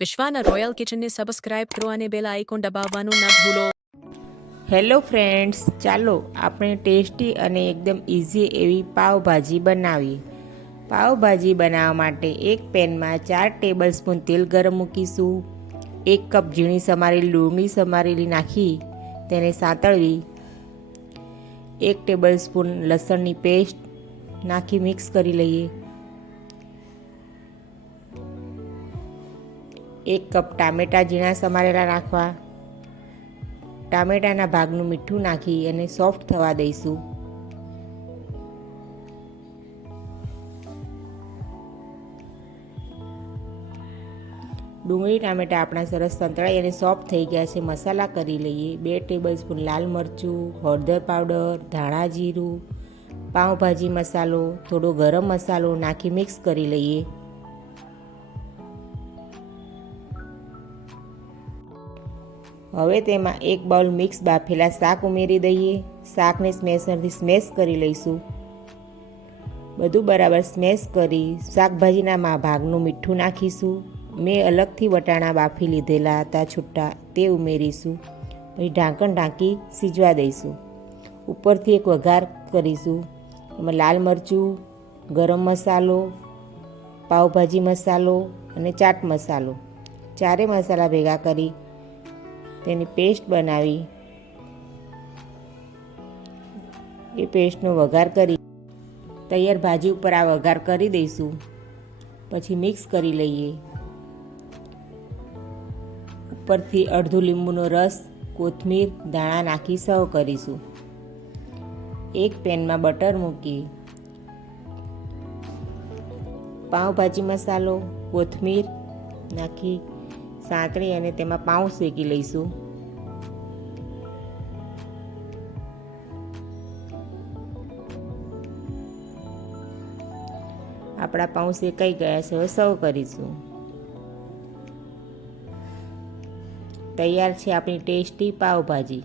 વિશ્વાના royal કિચનને subscribe કરો અને bell icon દબાવવાનું ન ભૂલો. હેલો ફ્રેન્ડ્સ, ચાલો આપણે ટેસ્ટી અને એકદમ ઇઝી એવી પાવભાજી બનાવીએ. પાવભાજી બનાવવા માટે એક પેનમાં 4 ટેબલસ્પૂન તેલ ગરમ મૂકીશું. 1 કપ ઝીણી સમારેલી ડુંગળી સમારેલી નાખી તેને સાંતળવી. 1 ટેબલસ્પૂન લસણની પેસ્ટ નાખી મિક્સ કરી લઈએ. 1 કપ ટામેટાં ઝીણા સમારેલા નાખવા. ટામેટાના ભાગનું મીઠું નાખી અને સોફ્ટ થવા દઈશું. ડુંગળી ટામેટાં આપણા સરસ સંતળાઈ અને સોફ્ટ થઈ ગયા છે. મસાલા કરી લઈએ. 2 ટેબલસ્પૂન લાલ મરચું, હળદર પાવડર, ધાણા જીરું, પાઉંભાજી મસાલો, થોડો ગરમ મસાલો નાખી મિક્સ કરી લઈએ. હવે તેમાં 1 બાઉલ મિક્સ બાફેલા શાક ઉમેરી દઈએ. શાકને સ્મેશરથી સ્મેશ કરી લઈશું. બધું બરાબર સ્મેશ કરી શાકભાજીના ભાગનું મીઠું નાખીશું. મેં અલગથી વટાણા બાફી લીધેલા હતા છૂટા, તે ઉમેરીશું. પછી ઢાંકણ ઢાંકી સીજવા દઈશું. ઉપરથી એક વઘાર કરીશું. એમાં લાલ મરચું, ગરમ મસાલો, પાવભાજી મસાલો અને ચાટ મસાલો, 4 મસાલા ભેગા કરી તેની પેસ્ટ બનાવી એ પેસ્ટનો વઘાર કરી તૈયાર ભાજી ઉપર આ વઘાર કરી દઈશું. પછી મિક્સ કરી લઈએ. ઉપરથી અડધું લીંબુનો રસ, કોથમીર, દાણા નાખી સર્વ કરીશું. એક પેનમાં બટર મૂકી પાઉંભાજી મસાલો, કોથમીર નાખી સાંતળી અને તેમાં પાઉં શેકી લઈશું. આપણા પાઉં શેકાઈ ગયા છે. હવે સર્વ કરીશું. તૈયાર છે આપણી ટેસ્ટી પાવભાજી.